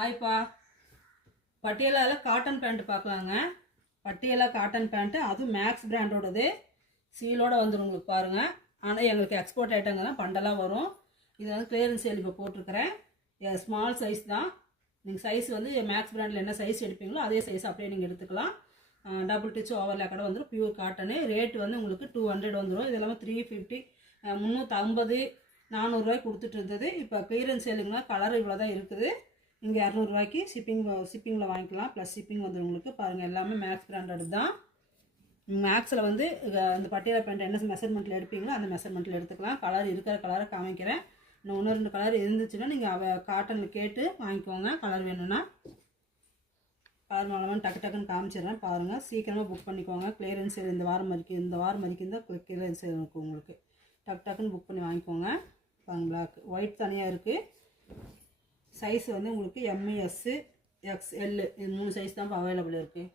ஹாய்ப்பா, பட்டியலாவில் cotton pant பார்க்கலாங்க. பட்டியலா cotton pant, அதுவும் maths பிராண்டோடது, சீலோடு வந்துடும் உங்களுக்கு பாருங்கள். ஆனால் எங்களுக்கு எக்ஸ்போர்ட் ஐட்டங்க தான் பண்டலாக வரும். இது வந்து கிளியரன்ஸ் சேல் இப்போ போட்டிருக்கிறேன். ஸ்மால் சைஸ் தான். நீங்கள் சைஸ் வந்து மேக்ஸ் பிராண்டில் என்ன சைஸ் எடுப்பீங்களோ அதே சைஸ் அப்படியே நீங்கள் எடுத்துக்கலாம். டபுள் டிச் ஓவர்லாக் கூட வந்துடும். Pure cotton. ரேட் வந்து உங்களுக்கு 200 வந்துடும். இது எல்லாமே 350, 350, 400 கொடுத்துட்டு இருந்தது. இப்போ கிளியரன்ஸ் சேலுங்கன்னா கலர் இவ்வளோ தான் இருக்குது. இங்கே 200 ஷிப்பிங்கில் வாங்கிக்கலாம். ப்ளஸ் ஷிப்பிங் வந்து உங்களுக்கு பாருங்கள். எல்லாமே மேக்ஸ் பிராண்டட் தான். மேக்ஸில் வந்து இந்த பட்டியலா பேண்ட் என்ன மெஷர்மெண்ட்டில் எடுப்பீங்களோ அந்த மெஷர்மெண்ட்டில் எடுத்துக்கலாம். கலர் இருக்கிற கலரை காமிக்கிறேன். இன்னும் 1-2 கலர் இருந்துச்சுன்னா நீங்கள் காட்டனில் கேட்டு வாங்கிக்கோங்க. கலர் வேணும்னா கலர் மூலமாக டக்கு டக்குன்னு காமிச்சிடுறேன் பாருங்கள். சீக்கிரமாக புக் பண்ணிக்கோங்க. கிளியரன்ஸ் இந்த வாரம் வரைக்கும் தான் கிளியரன்ஸ் இருக்குது. உங்களுக்கு டக்கு டக்குன்னு புக் பண்ணி வாங்கிக்கோங்க. பாருங்க, பிளாக் ஒயிட் தனியாக இருக்குது. சைஸ் வந்து உங்களுக்கு எம்எஸ், XL இது 3 சைஸ் தான் அவைலபிள் இருக்குது.